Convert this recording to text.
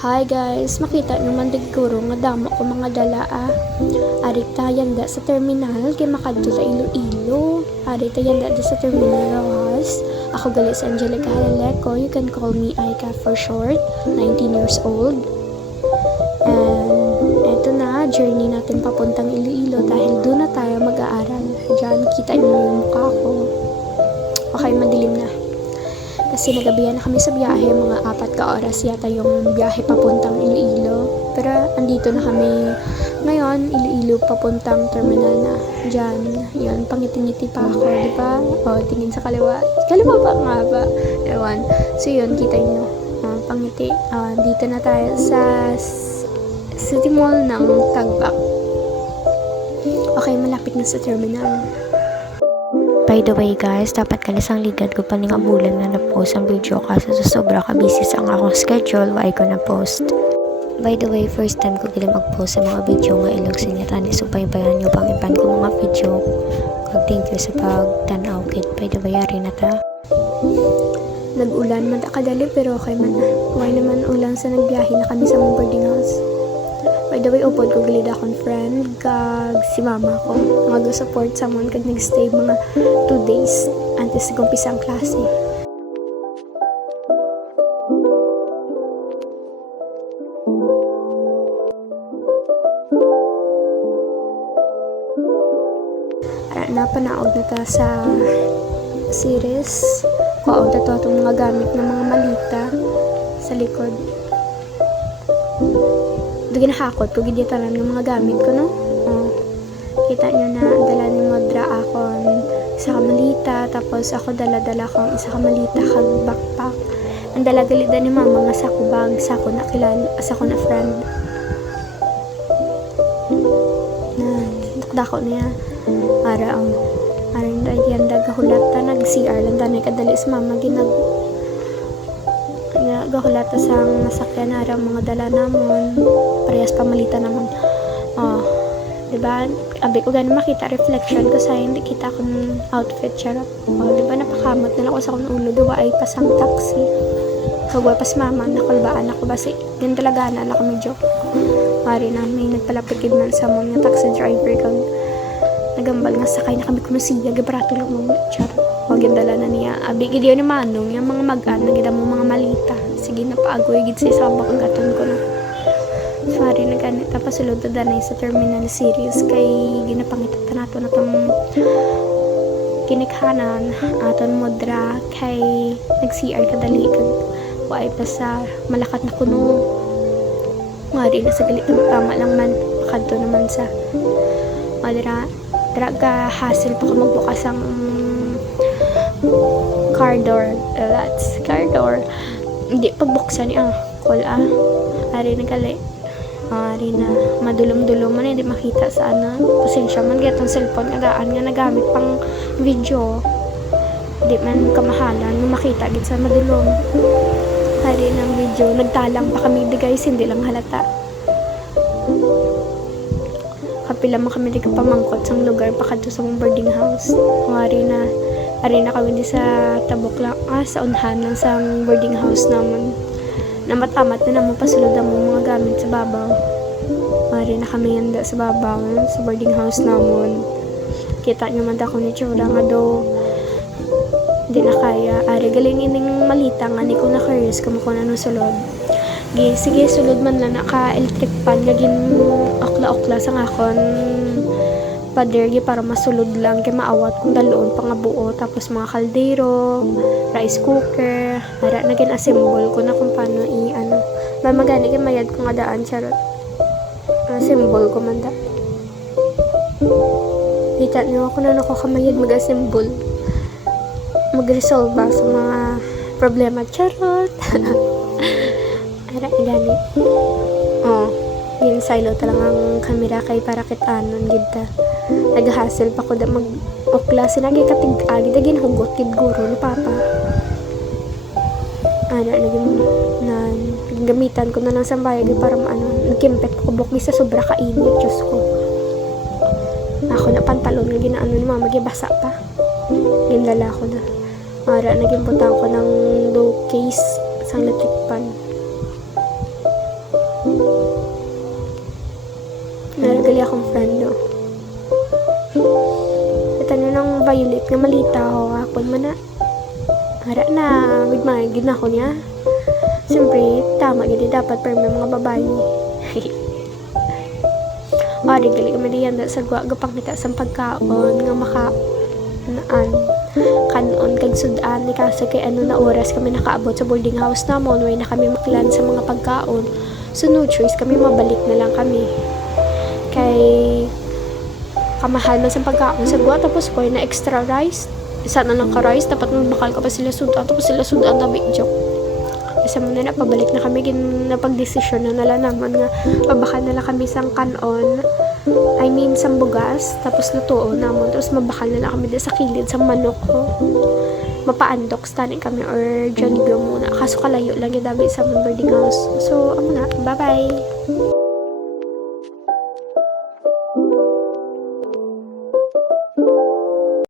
Hi guys, makita nyo man diguro nga damo ko mga dala Arik tayan da sa terminal kay makadto sa Iloilo. Arik tayan da sa terminal Rojas. Ako gali sa Angelica Halaleco. You can call me Aika for short. 19 years old. And eto na, journey natin papuntang Iloilo dahil doon na tayo mag-aaral. Diyan kita nyo yung mukha ko. Okay, madilim na. Kasi nagabihan na kami sa biyahe, mga 4 ka oras yata yung biyahe papuntang Iloilo. Pero andito na kami ngayon, Iloilo papuntang terminal na. Diyan, yun, pangiti-ngiti pa ako, di ba? O, tingin sa kaliwa. Kaliwa pa nga ba? Ewan. So yun, kita nyo. Pangiti. Dito na tayo sa City Mall ng Tagbak. Okay, malapit na sa terminal. By the way guys, dapat kalisang ligad ko pa ning abulan na na-post ang video kasi sa sobra ka busy sa akong schedule, why ko na-post. By the way, first time ko gila mag-post sa mga video nga ilog sa inyo tani, so baybayan nyo pang ipan ko mga video. Thank you sa pagtanaw kit. By the way, ari na ta. Nag-ulan man ta kadali pero okay man na. Why naman ulan sa nagbiyahe na kami sa mong boarding house. By the way, upod ko gilid akong friend kag si mama ko mag-support sa mon kag nag-stay mga 2 days antes sa gumpisa ang klase. Napanaog na ta sa series. Kuaog na to itong mga gamit ng mga malita sa likod. Doon ginahakot ko gid tanan ng mga gamit ko, no? Kita nyo na dala ni Modra akon isa ka malita, tapos ako dala-dala akong isa ka malita kag backpack. Ang dala-galida ni mama nga sa ko bag, sa ko na kilala, sa ko na friend. Dako niya. Ara ang aring yan dagahulat ta nag-CR lang tanay kadali sa mama gahulata sang nasakyan na mga dala namon parehas pamalita naman. Diba? Abi ko ganun makita reflection ko sa hindi kita akong outfit charot. Diba napakamot na lang ako sa akong ulo gawa ay pasang taxi. Kagwa pas mama nakulbaan ako basi yan talaga na ako medyo mari na may nagpalapit man sa mga taxi driver kag nagambal nga sakay na kami kumasiya gabrato lang mo charot. Wag yung dala na niya. Abi gid yun ni manong yung mga mag-an na gida mo mga malita. Sige na paagoy gid sa sabak ang gaton ko na. Sorry na ganit tapos sulod ta danay sa terminal series kay ginapangita nato na tong kinikhanan aton Modra kay nag-CR kadali kag waay pa sa malakat na kuno. Ngari na sa galit tama lang man kadto naman sa Modra. Draga hassle pa ko magbukas ang car door. That's car door. Hindi pagbuksan niya. Ari na gali. Ari na madulom-dulom man hindi makita sa ana. Pasensya man gatong cellphone nga daan nga nagamit pang video. Di man kamahalan makita gid sa madulom. Ari ng video nagtalang pa kami guys, hindi lang halata. Kapila mo kami di pamangkot sa lugar pakadto sa boarding house. Ari na kami di sa tabok lang, sa unhan lang sa boarding house naman. Namatamat na naman pasulod ang mga gamit sa babaw. Ari na kami yanda sa babaw sa boarding house naman. Kita nyo man ako ni Chura nga do di na kaya. Ari galing ining malita nga ni ko na curious kamo ko na nung sulod. Sige, sulod man lang naka-electric pan gagin okla-okla sa ngakon padergi para masulod lang kay maawat kung daloon pa nga buo tapos mga kaldero, rice cooker, para naging assemble ko na kung paano ba magani kay mayad ko nga daan charot. Assemble ko man da. Kita niyo ako na nakakamayad mag-assemble. Mag-resolve ba sa mga problema charot. Ara gani. Yung silo talang ang kamera kay para kitanon gid ta. Nag-hassle pa ko da mag-okla sinagi katig-agi dagin hugot gid guro ni papa. Gamitan ko na lang sa bayag para nagkimpet ko bukli sa sobra kainit Diyos ko. Ako na pantalon nga ginaano ni mama gibasa pa. Gindala ko na. Ara naging butang ko ng low case sa electric pan. akong friend, no. Ito na ng Violet nga malita ako, akon man na. Hara na, magmagid na ako niya. Siyempre, tama gini dapat para may mga babae. Wari, gali kami diyan sa gapang kita sa pagkaon nga kanon kag sudan ni kasi kay ano na oras kami nakaabot sa boarding house namon, way na kami maklan sa mga pagkaon. So no choice kami, mabalik na lang kami. Kay kamahal man sa pagkaon sa gwa, tapos ko na extra rice. Isa na lang ka rice, dapat magbakal ka pa sila sudan, tapos sila sudan na big joke. Kasi muna na, pabalik na kami, napag-desisyon na nala naman nga, mabakal na lang kami sang kanon, sang bugas, tapos lutuon naman, tapos mabakal na lang kami sa kilid, sa manok ko. Mapaandok, stanin kami, or Johnny Go muna. Kaso kalayo lang yung dami sa boarding house. So, na, bye-bye!